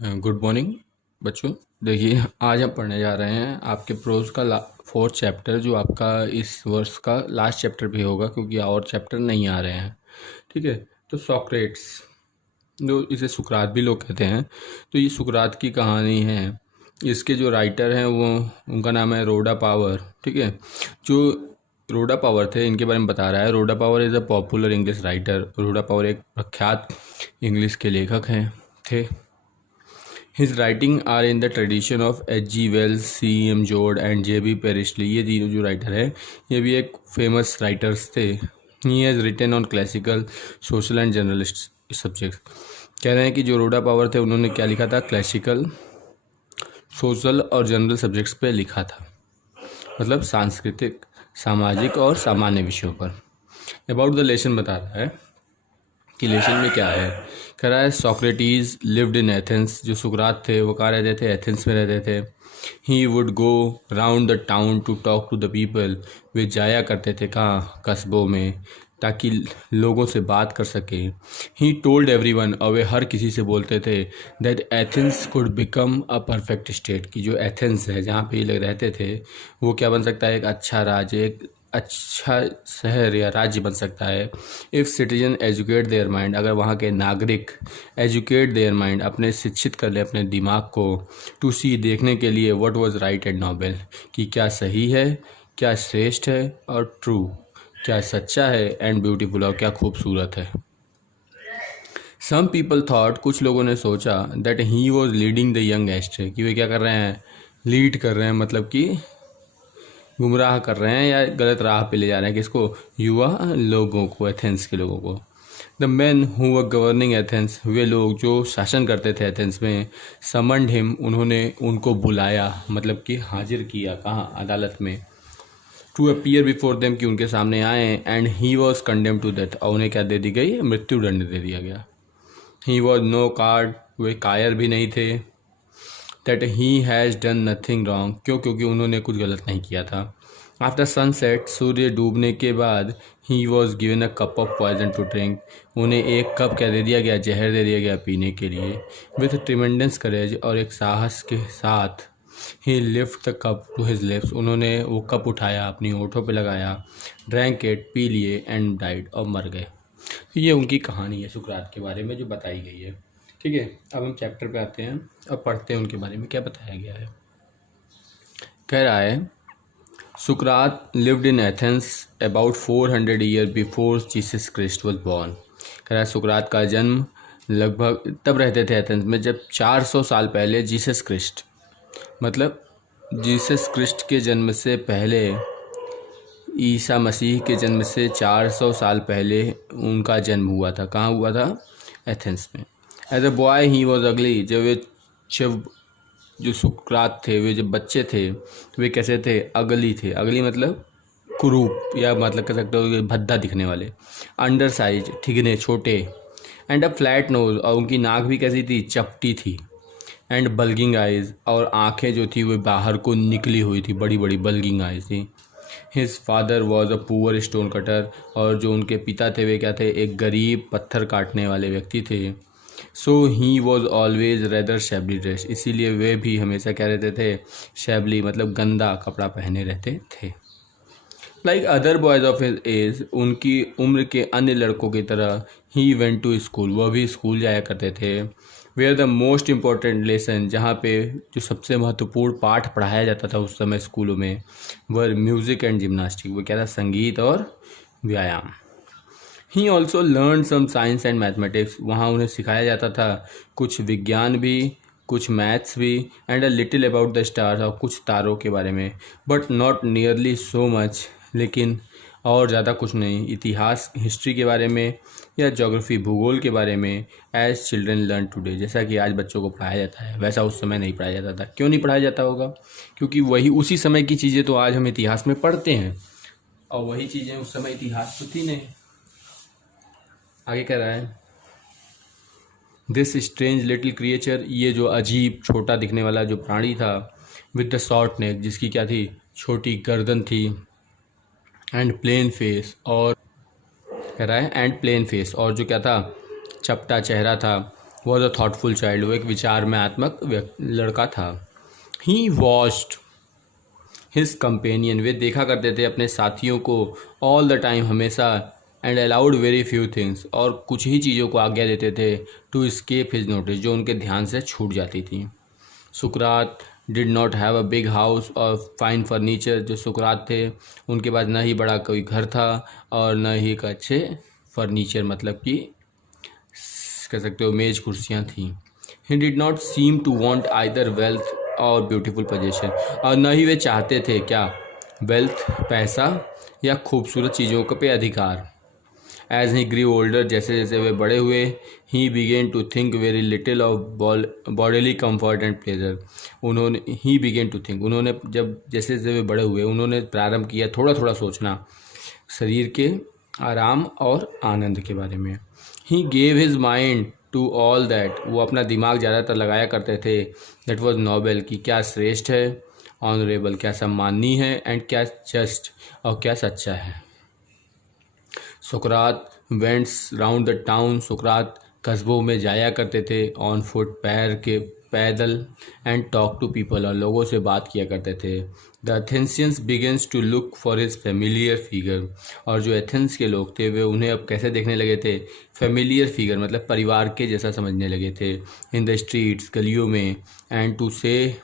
Good morning बच्चों। देखिए, आज हम पढ़ने जा रहे हैं आपके प्रोज का फोर्थ चैप्टर, जो आपका इस वर्ष का लास्ट चैप्टर भी होगा क्योंकि और चैप्टर नहीं आ रहे हैं। ठीक है, तो सॉक्रेट्स, जो इसे सुकरात भी लोग कहते हैं, तो ये सुकरात की कहानी है। इसके जो राइटर हैं वो, उनका नाम है रोडा पावर। ठीक है, जो रोडा पावर थे इनके बारे में बता रहा है। Rhoda Power is a popular English writer. Rhoda Power एक प्रख्यात इंग्लिश के लेखक हैं थे। His writing are in the tradition of H.G. Wells, C.M. Joad and J.B. Priestley। ये तीनों जो राइटर है ये भी एक फेमस राइटर्स थे। He has written on classical, social and generalist subjects। कह रहे हैं कि जो रोडा पावर थे उन्होंने क्या लिखा था, क्लासिकल, सोशल और जनरल सब्जेक्ट्स पे लिखा था, मतलब सांस्कृतिक, सामाजिक और सामान्य विषयों पर। अबाउट द लेसन बता रहा है कि लेसन में क्या है। कह रहा है सोक्रेटिस लिव्ड इन एथेंस। जो सुकरात थे वो कहाँ रहते थे, एथेंस में रहते थे। He would go round the town to talk to the people. वे जाया करते थे कहाँ, कस्बों में, ताकि लोगों से बात कर सके। ही टोल्ड एवरीवन, और वे हर किसी से बोलते थे, that Athens could become a perfect state, कि जो एथेंस है जहाँ पे ये लोग रहते थे वो क्या बन सकता है, एक अच्छा राज्य, एक अच्छा शहर या राज्य बन सकता है। If citizen educate their mind, अगर वहाँ के नागरिक एजुकेट देयर माइंड, अपने शिक्षित कर ले अपने दिमाग को, टू सी, देखने के लिए, what was right and noble, कि क्या सही है, क्या श्रेष्ठ है, और ट्रू, क्या सच्चा है, एंड ब्यूटीफुल, और क्या खूबसूरत है। सम पीपल थॉट, कुछ लोगों ने सोचा, that he was leading the young ashtray, कि वे क्या कर रहे हैं, लीड कर रहे हैं, मतलब कि गुमराह कर रहे हैं या गलत राह पे ले जा रहे हैं। किसको, युवा लोगों को, एथेंस के लोगों को। The man who were governing Athens, वे लोग जो शासन करते थे एथेंस में, समन्ड हिम, उन्होंने उनको बुलाया, मतलब कि हाजिर किया, कहाँ, अदालत में। टू अपीयर बिफोर देम, कि उनके सामने आए। And he was condemn to death, और उन्हें क्या दे दी गई, मृत्यु दंड दे दिया गया। ही वॉज नो कार्ड, वे कायर भी नहीं थे। That he has done nothing wrong, क्यों, क्योंकि उन्होंने कुछ गलत नहीं किया था। आफ्टर सनसेट, सूर्य डूबने के बाद, he was given a cup of poison to drink, उन्हें एक कप क्या दे दिया गया, जहर दे दिया गया पीने के लिए। विथ ट्रिमेंडस करेज, और एक साहस के साथ, he lift the cup to his lips, उन्होंने वो कप उठाया, अपनी होठों पे लगाया, ड्रैंक इट, पी लिए, एंड डाइड, और मर गए। तो ये उनकी कहानी है सुकरात के बारे में जो बताई गई है। ठीक है, अब हम चैप्टर पे आते हैं और पढ़ते हैं उनके बारे में क्या बताया गया है। कह रहा है, सुकरात lived in Athens about 400 year before Jesus Christ was born. कह रहा है सुकरात का जन्म लगभग तब रहते थे एथेंस में जब 400 साल पहले जीसस क्रिस्ट, मतलब जीसस क्रिस्ट के जन्म से पहले, ईसा मसीह के जन्म से 400 साल पहले उनका जन्म हुआ था। कहाँ हुआ था, एथेंस में। As a boy he was ugly, जब जो सुकरात थे वे जब बच्चे थे तो वे कैसे थे, अगली थे। अगली मतलब कुरूप, या मतलब कह सकते हो कि भद्दा दिखने वाले। अंडर साइज, ठिगने, छोटे। एंड अ फ्लैट नोज, और उनकी नाक भी कैसी थी, चपटी थी। एंड बल्गिंग आइज, और आंखें जो थी वो बाहर को निकली हुई थी, बड़ी बड़ी बल्गिंग आइज थी। His father was a poor stone cutter, और जो उनके पिता थे वे क्या थे, एक गरीब पत्थर काटने वाले व्यक्ति थे। So he was always rather shabbily dress, इसीलिए वे भी हमेशा क्या रहते थे, शैबली मतलब गंदा कपड़ा पहने रहते थे। Like other boys of his age, उनकी उम्र के अन्य लड़कों की तरह, ही वेंट टू स्कूल, वह भी स्कूल जाया करते थे। Where the most important lesson, जहाँ पे जो सबसे महत्वपूर्ण पाठ पढ़ाया जाता था उस समय स्कूलों में, वर म्यूज़िक एंड जिम्नास्टिक, वो क्या था, संगीत और व्यायाम। He also learn some science and mathematics, वहाँ उन्हें सिखाया जाता था कुछ विज्ञान भी, कुछ मैथ्स भी, and a little about the stars, और कुछ तारों के बारे में। But not nearly so much, लेकिन और ज़्यादा कुछ नहीं, इतिहास, हिस्ट्री के बारे में या ज्योग्राफी, भूगोल के बारे में, एज चिल्ड्रन लर्न टुडे, जैसा कि आज बच्चों को पढ़ाया जाता है वैसा उस समय नहीं पढ़ाया जाता था। क्यों नहीं पढ़ाया जाता होगा, क्योंकि वही उसी समय की चीज़ें तो आज हम इतिहास में पढ़ते हैं, और वही चीज़ें उस समय इतिहास तो थी नहीं। आगे कह रहा है, दिस स्ट्रेंज लिटिल क्रिएचर, ये जो अजीब छोटा दिखने वाला जो प्राणी था, विद द शॉर्ट नेक, जिसकी क्या थी, छोटी गर्दन थी, एंड प्लेन फेस, और कह रहा है एंड प्लेन फेस, और जो क्या था, चपटा चेहरा था, वॉज अ थॉटफुल चाइल्ड, वो एक विचारम्यात्मक लड़का था। ही वॉच्ड हिज कंपेनियन, वे देखा करते थे अपने साथियों को ऑल द टाइम, हमेशा। And allowed very few things, और कुछ ही चीज़ों को आज्ञा देते थे टू स्केप हिज नोटिस, जो उनके ध्यान से छूट जाती थी। सुकरात did not have a big house और फाइन फर्नीचर, जो सुकरात थे उनके पास न ही बड़ा कोई घर था और न ही एक अच्छे फर्नीचर, मतलब कि कह सकते हो मेज कुर्सियाँ थीं। He did not seem to want either wealth और ब्यूटीफुल पोजेशन, और न ही वे चाहते थे क्या, वेल्थ पैसा या खूबसूरत चीज़ों पे अधिकार। एज ही ग्री ओल्डर, जैसे जैसे वे बड़े हुए, he began to think very little of bodily comfort and pleasure, उन्होंने जब जैसे जैसे वे बड़े हुए, उन्होंने प्रारंभ किया थोड़ा थोड़ा सोचना शरीर के आराम और आनंद के बारे में। He gave his mind to all that, वो अपना दिमाग ज़्यादातर लगाया करते थे, दैट वॉज नोबल, कि क्या श्रेष्ठ है, ऑनरेबल क्या सम्माननीय है, एंड क्या जस्ट और क्या सच्चा है। सुकरात वेंट्स राउंड द टाउन, सुकरात कस्बों में जाया करते थे, ऑन फुट पैदल, एंड टॉक टू पीपल, और लोगों से बात किया करते थे। The Athenians begins to look for his familiar figure, और जो एथेंस के लोग थे वे उन्हें अब कैसे देखने लगे थे, फेमिलियर फिगर मतलब परिवार के जैसा समझने लगे थे। इन द स्ट्रीट्स, गलियों में, एंड टू से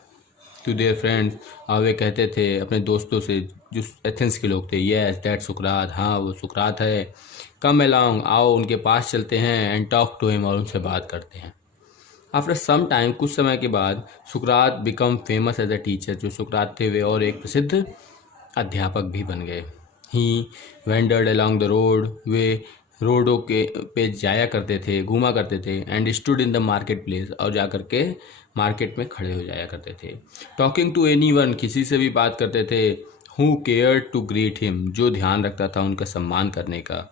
टू देयर फ्रेंड्स, और वे कहते थे अपने दोस्तों से जो एथेंस के लोग थे, येस दैट सुकरात, हाँ वो सुकरात है, कम अलोंग, आओ उनके पास चलते हैं, एंड टॉक टू हिम, और उनसे बात करते हैं। आफ्टर सम टाइम, कुछ समय के बाद, सुकरात become famous as a teacher, जो सुकरात थे वे और एक प्रसिद्ध अध्यापक भी बन गए। ही वेंडर्ड अलोंग द रोड, वे रोडों के पे जाया करते थे, घूमा करते थे, and stood in the market place, और जा करके मार्केट में खड़े हो जाया करते थे। टॉकिंग टू एनीवन, किसी से भी बात करते थे। Who care to greet him, जो ध्यान रखता था उनका सम्मान करने का।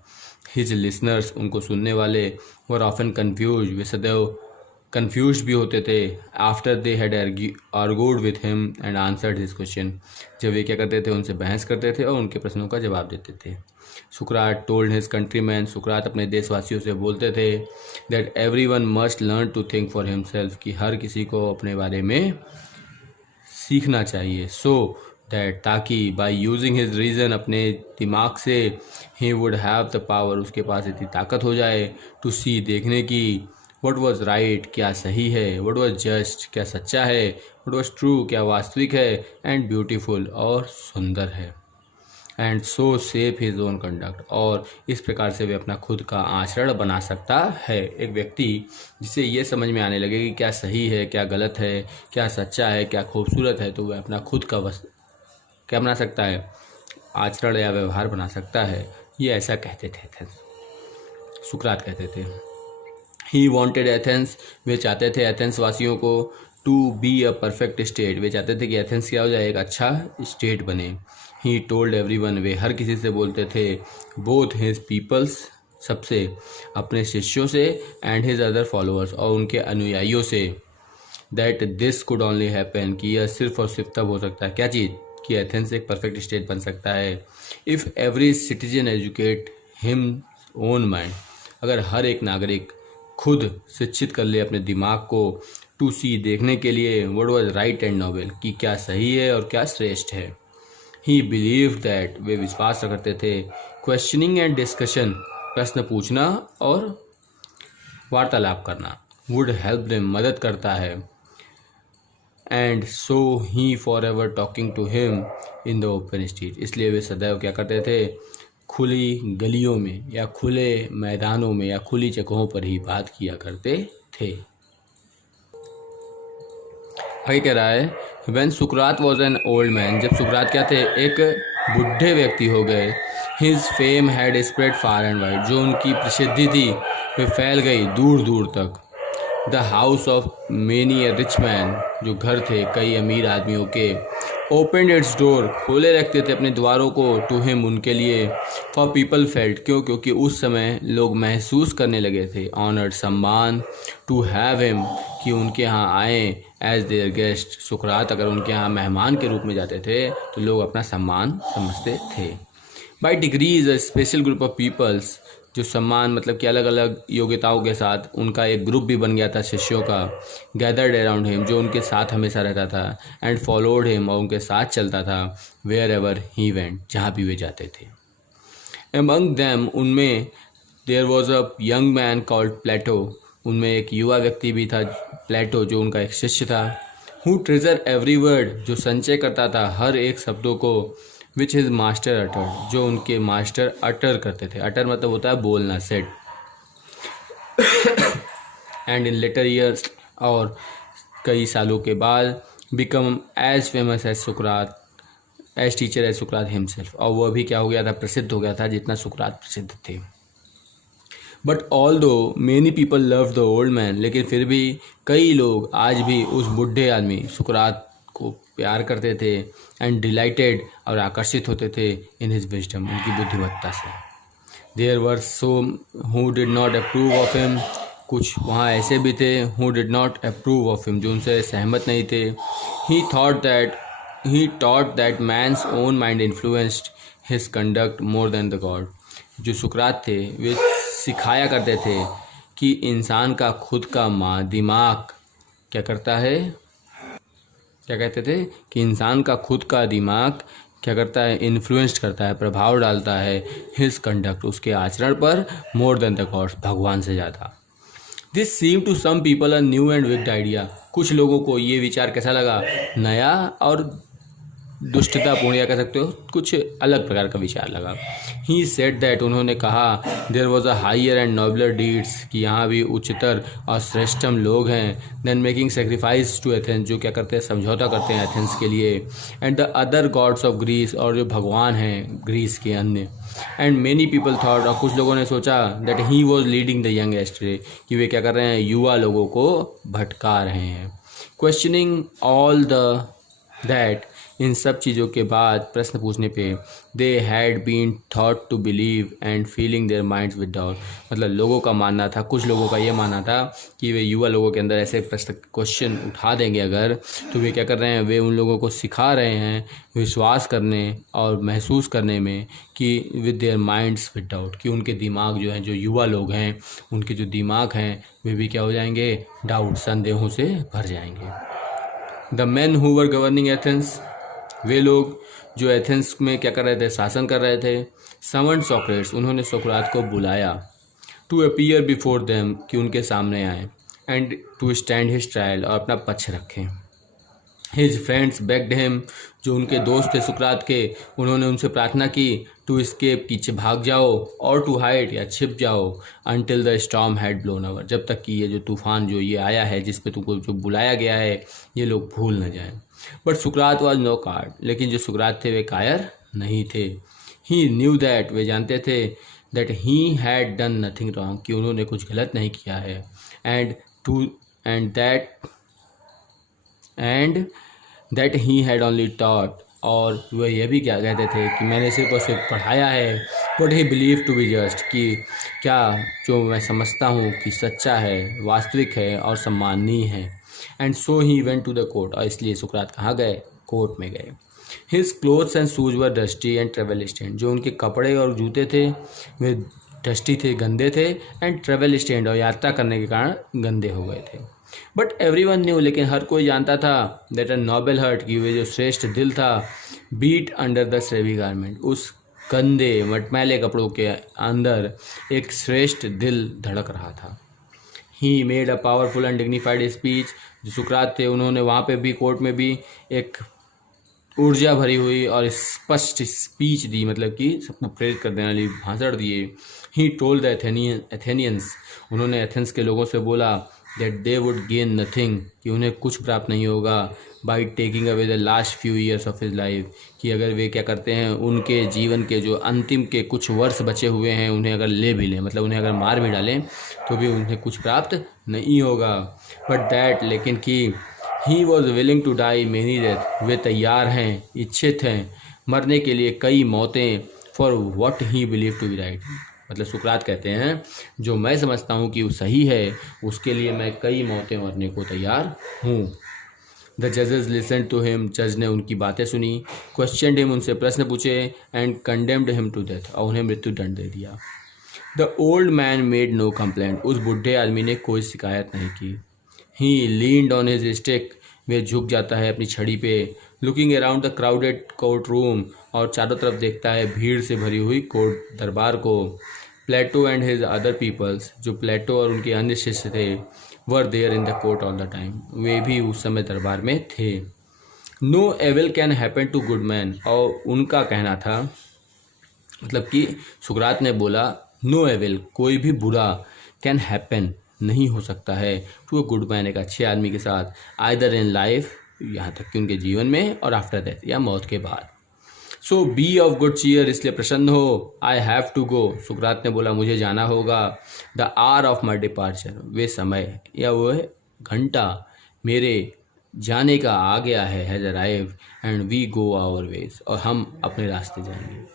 हिज लिसनर्स, उनको सुनने वाले, वर ऑफन कन्फ्यूज, वे सदैव कन्फ्यूज भी होते थे। After they had argued with him and answered his question, जब वे क्या करते थे उनसे बहस करते थे और उनके प्रश्नों का जवाब देते थे। सुकरात टोल्ड हिज कंट्रीमैन, सुकरात अपने देशवासियों से बोलते थे, that everyone must learn to think for himself, कि हर किसी को अपने बारे में सीखना चाहिए। सो दैट, ताकि बाय यूजिंग हिज रीज़न, अपने दिमाग से, he would have the power, उसके पास इतनी ताकत हो जाए, टू सी, देखने की, वट वॉज राइट, क्या सही है, वट वॉज जस्ट, क्या सच्चा है, वट वॉज ट्रू, क्या वास्तविक है, एंड ब्यूटीफुल, और सुंदर है, and so safe his own conduct, और इस प्रकार से वे अपना खुद का आचरण बना सकता है। एक व्यक्ति जिसे ये समझ में आने लगे कि क्या सही है, क्या गलत है, क्या सच्चा है, क्या खूबसूरत है, तो वह अपना खुद का क्या बना सकता है, आचरण या व्यवहार बना सकता है। ये ऐसा कहते थे सुकरात कहते थे। ही वॉन्टेड एथेंस, वे चाहते थे एथेंस वासियों को, to be a perfect state, वे चाहते थे कि एथेंस क्या हो जाए, एक अच्छा स्टेट बने। ही टोल्ड एवरीवन, वे हर किसी से बोलते थे, बोथ हिज पीपल्स, सबसे, अपने शिष्यों से, एंड हिज अदर फॉलोअर्स, और उनके अनुयायियों से, that this could only happen, कि यह सिर्फ और सिर्फ तब हो सकता है, क्या चीज़, कि एथेंस एक परफेक्ट स्टेट बन सकता है, if every citizen educate him own mind, अगर हर एक नागरिक खुद शिक्षित कर ले अपने दिमाग को, टू सी, देखने के लिए, what was right and noble, कि क्या सही है और क्या श्रेष्ठ है। ही बिलीव दैट, वे विश्वास करते थे, क्वेश्चनिंग एंड डिस्कशन, प्रश्न पूछना और वार्तालाप करना, वुड हेल्प देम, मदद करता है, and so he forever talking to him in the open street, इसलिए वे सदैव क्या करते थे, खुली गलियों में या खुले मैदानों में या खुली जगहों पर ही बात किया करते थे। आगे कह रहा है, when Sukrat was an old man, जब सुकरात क्या थे, एक बुढ़े व्यक्ति हो गए, his fame had spread far and wide, जो उनकी प्रसिद्धि थी वे फैल गई दूर दूर तक। The house of many A rich man, जो घर थे कई अमीर आदमियों के, ओपन इट्स डोर, खोले रखते थे अपने द्वारों को, टू हिम, उनके लिए, फॉर पीपल फेल्ट, क्योंकि उस समय लोग महसूस करने लगे थे, ऑनर्ड, सम्मान, टू हैव हिम, कि उनके यहाँ आए, एज देयर गेस्ट, सुकरात अगर उनके यहाँ मेहमान के रूप में जाते थे तो लोग अपना सम्मान समझते थे। By degrees a special group of peoples, जो सम्मान मतलब कि अलग अलग योग्यताओं के साथ उनका एक ग्रुप भी बन गया था शिष्यों का, गैदर्ड अराउंड हिम, जो उनके साथ हमेशा रहता था, एंड फॉलोड हिम, और उनके साथ चलता था, वेयर एवर ही वेंट, जहाँ भी वे जाते थे। एमंग दैम, उनमें, there was a young man called Plato, उनमें एक युवा व्यक्ति भी था प्लेटो, जो उनका एक शिष्य था। हु ट्रेजर एवरी वर्ड, जो संचय करता था हर एक शब्दों को, विच हिज मास्टर अटर, जो उनके मास्टर अटर करते थे। अटर मतलब होता है बोलना, set. And in later years, और कई सालों के बाद, बिकम एज फेमस एज सुकरात, एज टीचर एज सुकरात हिमसेल्फ, और वह भी क्या हो गया था, प्रसिद्ध हो गया था जितना सुकरात प्रसिद्ध थे। बट ऑल दो many people love the old man, लेकिन फिर भी कई लोग आज भी उस बूढ़े आदमी सुकरात को प्यार करते थे, एंड डिलाइटेड, और आकर्षित होते थे, इन हिज विजडम, उनकी बुद्धिमत्ता से। There were so who did not approve of him, कुछ वहाँ ऐसे भी थे who did not approve of him, जो उनसे सहमत नहीं थे। He taught that man's own mind influenced his conduct more than the god, जो सुकरात थे वे सिखाया करते थे कि इंसान का खुद का दिमाग क्या करता है, क्या कहते थे कि इंसान का खुद का दिमाग क्या करता है, इन्फ्लुएंस्ड करता है, प्रभाव डालता है, हिज कंडक्ट, उसके आचरण पर, मोर देन द गॉड्स, भगवान से ज़्यादा। This seem to some people a new and wicked idea, कुछ लोगों को ये विचार कैसा लगा, नया और दुष्टतापूर्ण, या कह सकते हो कुछ अलग प्रकार का विचार लगा। ही सेड दैट, उन्होंने कहा, there was a higher and nobler deeds, कि यहाँ भी उच्चतर और श्रेष्ठतम लोग हैं, than making sacrifice to Athens, जो क्या करते हैं, समझौता करते हैं एथेंस के लिए, and the other gods of Greece, और जो भगवान हैं ग्रीस के अन्य। एंड मेनी पीपल थॉट, और कुछ लोगों ने सोचा, that he was leading the young ashtray, कि वे क्या कर रहे हैं, युवा लोगों को भटका रहे हैं। क्वेश्चनिंग ऑल दैट, इन सब चीज़ों के बाद प्रश्न पूछने पे, they had been thought to believe and feeling their minds with doubt, मतलब लोगों का मानना था, कुछ लोगों का ये मानना था कि वे युवा लोगों के अंदर ऐसे प्रश्न क्वेश्चन उठा देंगे अगर, तो वे क्या कर रहे हैं, वे उन लोगों को सिखा रहे हैं विश्वास करने और महसूस करने में, कि with their minds with doubt, कि उनके दिमाग जो हैं, जो युवा लोग हैं, उनके जो दिमाग हैं वे भी क्या हो जाएंगे, डाउट, संदेहों से भर जाएंगे। The man who were governing Athens, वे लोग जो एथेंस में क्या कर रहे थे, शासन कर रहे थे, समन सॉक्रेट्स, उन्होंने सोक्रात को बुलाया, टू अपीयर बिफोर देम, कि उनके सामने आए, and to stand his trial, और अपना पक्ष रखें। हिज फ्रेंड्स बेग्ड हिम, जो उनके दोस्त थे सुकरात के, उन्होंने उनसे प्रार्थना की, टू एस्केप, पीछे भाग जाओ, और टू हाइड, या छिप जाओ, until the storm had blown over, जब तक कि ये जो तूफान जो ये आया है, जिस पे तुमको जो बुलाया गया है, ये लोग भूल न जाएं। But Sukrat was no card, लेकिन जो सुकरात थे वे कायर नहीं थे। ही न्यू दैट, वे जानते थे, that he had done nothing wrong, कि उन्होंने कुछ गलत नहीं किया है, and that he had only taught, और वह यह भी क्या कहते थे कि मैंने सिर्फ और सिर्फ पढ़ाया है, but he believe to be just, कि क्या जो मैं समझता हूँ कि सच्चा है, वास्तविक है और सम्माननीय है। And so he went to the court, और इसलिए सुकरात कहाँ गए, कोर्ट में गए। His clothes and shoes were dusty and travel stained, जो उनके कपड़े और जूते थे वे डस्टी थे, गंदे थे, एंड ट्रेवल स्टेंड, और यात्रा करने के कारण गंदे हो गए थे। बट एवरीवन न्यू, लेकिन हर कोई जानता था, दैट अ नोबल हर्ट, कि वे जो श्रेष्ठ दिल था, बीट अंडर द स्रेवी गारमेंट, उस गंदे मटमैले कपड़ों के अंदर एक श्रेष्ठ दिल धड़क रहा था। He made a powerful and dignified speech, जो सुकरात थे उन्होंने वहाँ पे भी कोर्ट में भी एक ऊर्जा भरी हुई और स्पष्ट स्पीच दी, मतलब कि सबको प्रेरित करने वाली भाषण दिए। ही टोल्ड द एथेनियंस, उन्होंने एथेंस के लोगों से बोला, that they would gain nothing, कि उन्हें कुछ प्राप्त नहीं होगा, by taking away the last few years of his life, कि अगर वे क्या करते हैं, उनके जीवन के जो अंतिम के कुछ वर्ष बचे हुए हैं उन्हें अगर ले भी लें, मतलब उन्हें अगर मार भी डालें तो भी उन्हें कुछ प्राप्त नहीं होगा। बट दैट, लेकिन कि he was willing to die many death, वे तैयार हैं, इच्छित हैं मरने के लिए कई मौतें, for what he believe to be right, मतलब सुकरात कहते हैं जो मैं समझता हूँ कि वो सही है उसके लिए मैं कई मौतें मरने को तैयार हूँ। द जजेस लिसन टू हिम, जज ने उनकी बातें सुनी, क्वेश्चन हिम, उनसे प्रश्न पूछे, and condemned him to death, और उन्हें मृत्यु दंड दे दिया। The old man made no complaint, उस बूढ़े आदमी ने कोई शिकायत नहीं की। He leaned on his stick, वे झुक जाता है अपनी छड़ी पे। Looking around the crowded court room, और चारों तरफ देखता है भीड़ से भरी हुई कोर्ट दरबार को। Plato and his other peoples, जो प्लेटो और उनके अन्य शिष्य थे, were there in the court all the time, वे भी उस समय दरबार में थे। No evil can happen to good man, और उनका कहना था, मतलब कि सुकरात ने बोला नो एविल, कोई भी बुरा, कैन हैपन, नहीं हो सकता है, टू अ गुड मैन, एक अच्छे आदमी के साथ, आइदर इन लाइफ, यहाँ तक कि उनके जीवन में, और आफ्टर डेथ, या मौत के बाद। सो बी ऑफ गुड चीयर, इसलिए प्रसन्न हो। आई हैव टू गो, सुकरात ने बोला मुझे जाना होगा। The hour of my departure, वे समय या वो घंटा मेरे जाने का आ गया है, has arrived, and we go our ways, और हम अपने रास्ते जाएंगे।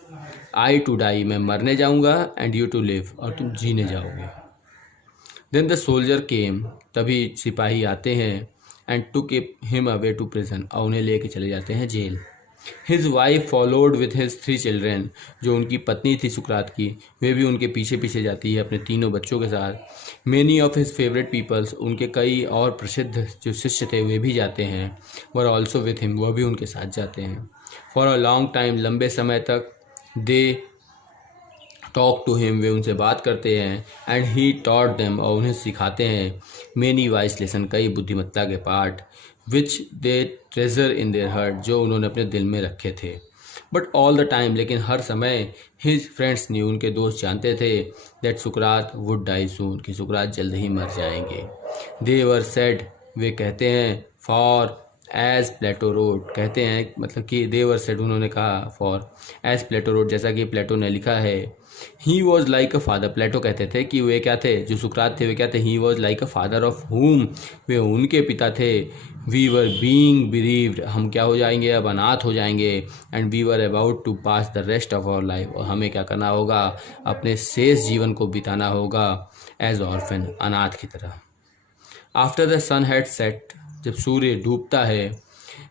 आई टू डाई, मैं मरने जाऊंगा, एंड यू टू लिव, और तुम जीने जाओगे। देन द सोल्जर केम, तभी सिपाही आते हैं, and took him away to prison, और उन्हें लेके चले जाते हैं जेल। His wife followed with his 3 children, जो उनकी पत्नी थी सुकरात की, वे भी उनके पीछे पीछे जाती है अपने 3 बच्चों के साथ। Many of his favourite peoples, उनके कई और प्रसिद्ध जो शिष्य थे वे भी जाते हैं। वर ऑल्सो विथ हिम, वह भी उनके साथ जाते हैं। फॉर अ लॉन्ग टाइम, लंबे समय तक, दे टॉक टू हिम, वे उनसे बात करते हैं। एंड ही टॉट देम, और उन्हें सिखाते हैं। मेनी वाइस लेसन, कई बुद्धिमत्ता के पाठ, विच दे ट्रेजर इन देयर हार्ट, जो उन्होंने अपने दिल में रखे थे। बट ऑल द टाइम, लेकिन हर समय, हिज फ्रेंड्स न्यू, उनके दोस्त जानते थे, दैट सुकरात वुड डाई सून, कि सुकरात जल्द ही मर जाएंगे। दे वर सेड, वे कहते हैं, फॉर एज प्लेटो रोड, कहते हैं मतलब कि दे वर सेड, उन्होंने कहा, फॉर एज प्लेटो रोड, जैसा कि प्लेटो ने लिखा है। He was like a father, Plato कहते थे कि वे क्या थे, जो सुकरात थे वे क्या थे, he was like a father of whom, वे उनके पिता थे। वी वर बींग बिरीव्ड, हम क्या हो जाएंगे, अब अनाथ हो जाएंगे। And we were about to pass the rest of our life, और हमें क्या करना होगा, अपने शेष जीवन को बिताना होगा एज ऑर्फन, अनाथ की तरह। After the sun had set, जब सूर्य डूबता है,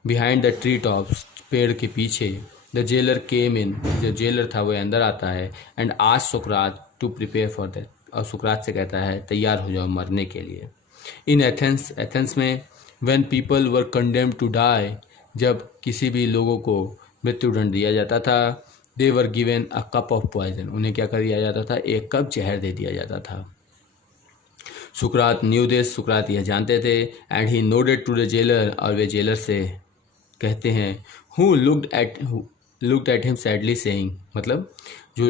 बिहाइंड द ट्री टॉप्स, पेड़ के पीछे, द जेलर केम इन, जो जेलर था वह अंदर आता है। एंड आज सुकरात टू प्रिपेयर फॉर दैट, और सुकरात से कहता है तैयार हो जाओ मरने के लिए। इन एथेंस, एथेंस में, when people were condemned to die, जब किसी भी लोगों को मृत्युदंड दिया जाता था, they were given a cup of poison, उन्हें क्या कर दिया जाता था, एक कप जहर दे दिया जाता था। सुकरात न्यू दिस, सुकरात यह जानते थे। And he nodded to the jailer, और वे जेलर से कहते हैं, who looked at him sadly saying, मतलब जो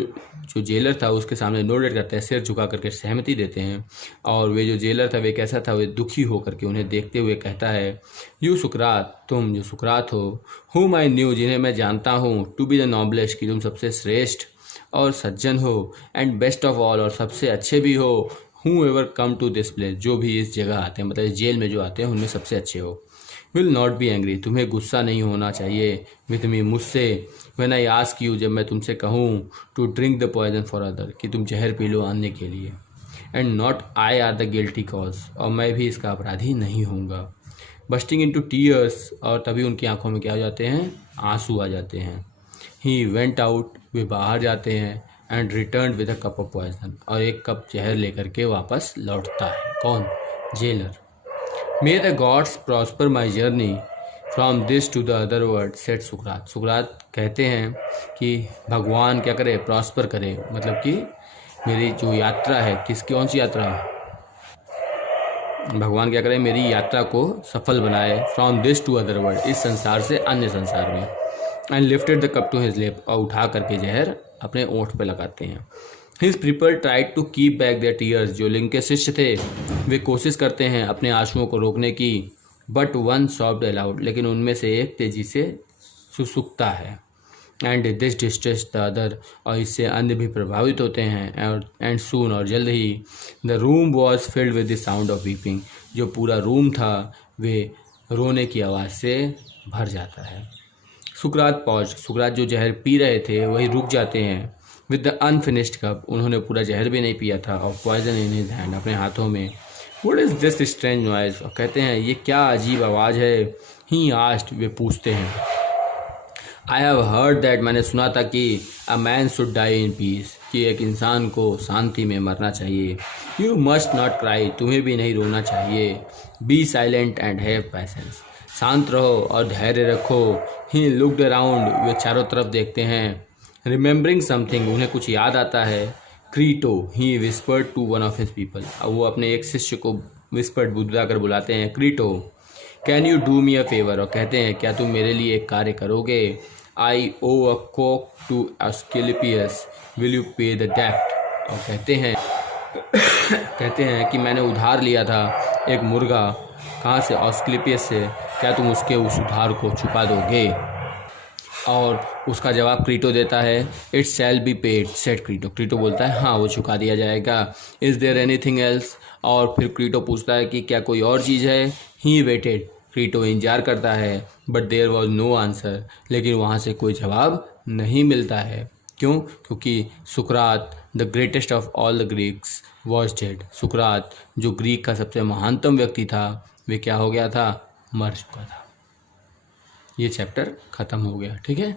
जो जेलर था उसके सामने नोडेड करते हैं, सिर झुका करके सहमति देते हैं। और वे जो जेलर था वे कैसा था, वे दुखी हो करके उन्हें देखते हुए कहता है, यू सुकरात, तुम जो सुकरात हो, हुम आई न्यू, जिन्हें मैं जानता हूँ, टू बी द नॉबलेस्ट, कि तुम सबसे श्रेष्ठ और सज्जन हो, एंड बेस्ट ऑफ ऑल, और सबसे अच्छे भी हो, who ever come to this place, जो भी इस जगह आते हैं, मतलब इस जेल में जो आते हैं उनमें सबसे अच्छे हो। विल नॉट बी एंग्री, तुम्हें गुस्सा नहीं होना चाहिए, विथ मी, मुझसे, व्हेन आई आस्क यू, जब मैं तुमसे कहूँ, to drink the poison for other, कि तुम जहर पी लो अन्य के लिए। And not I are the guilty cause, और मैं भी इसका अपराधी नहीं होऊंगा। बस्टिंग इन टू टीयर्स, और तभी उनकी आंखों में क्या हो जाते हैं, आंसू आ जाते हैं। ही वेंट आउट, वे बाहर जाते हैं। And return with a cup of poison, और एक कप जहर लेकर के वापस लौटता है। कौन, jailer. May the gods prosper my journey from this to the other world, said सुकरात, सुकरात कहते हैं कि भगवान क्या करे, प्रॉस्पर करे, मतलब कि मेरी जो यात्रा है, कौन सी यात्रा, भगवान क्या करे, मेरी यात्रा को सफल बनाए, from this to other world, इस संसार से अन्य संसार में। And lifted the cup to his lip, और उठा करके जहर अपने ओंठ पे लगाते हैं। His people tried to keep back their tears, जो लिंग के शिष्य थे वे कोशिश करते हैं अपने आंसुओं को रोकने की। बट वन सॉफ्ट अलाउड, लेकिन उनमें से एक तेजी से सुसुकता है। And this distress the other, और इससे अन्य भी प्रभावित होते हैं। एंड सून, और जल्द ही, the room was filled with the sound of weeping, जो पूरा रूम था वे रोने की आवाज़ से भर जाता है। सुकरात पॉज, सुकरात जो जहर पी रहे थे वही रुक जाते हैं। विद द अनफिनिश्ड कप, उन्होंने पूरा जहर भी नहीं पिया था, और पॉइजन इन हिज हैंड, अपने हाथों में। What is this strange noise, और कहते हैं ये क्या अजीब आवाज़ है। ही आस्ट, वे पूछते हैं। आई हैव हर्ड दैट, मैंने सुना था कि a man should die in peace, कि एक इंसान को शांति में मरना चाहिए। यू मस्ट नॉट क्राई, तुम्हें भी नहीं रोना चाहिए। Be silent and have patience, शांत रहो और धैर्य रखो। ही लुक्ड अराउंड, वे चारों तरफ देखते हैं। रिमेंबरिंग समथिंग, उन्हें कुछ याद आता है। Crito, he whispered to one of his people, अब वो अपने एक शिष्य को विस्पर्ड बुदबुदा कर बुलाते हैं। Crito, can you do me a favour, और कहते हैं क्या तुम मेरे लिए एक कार्य करोगे। I owe a cock to Asclepius, will you pay the डेप्ट, और कहते हैं कि मैंने उधार लिया था एक मुर्गा, कहाँ से, ऑस्क्लेपियस से, क्या तुम उसके उस उधार को चुका दोगे। और उसका जवाब क्रीटो देता है, it shall be paid said Crito, Crito बोलता है हाँ वो चुका दिया जाएगा। इज़ देयर एनीथिंग एल्स, और फिर क्रीटो पूछता है कि क्या कोई और चीज़ है। ही वेटेड, क्रीटो इंतजार करता है। But there was no answer, लेकिन वहाँ से कोई जवाब नहीं मिलता है। क्यों? क्योंकि सुकरात the greatest of all the Greeks was dead, सुकरात जो ग्रीक का सबसे महानतम व्यक्ति था, वे क्या हो गया था, मर चुका था। ये चैप्टर ख़त्म हो गया। ठीक है।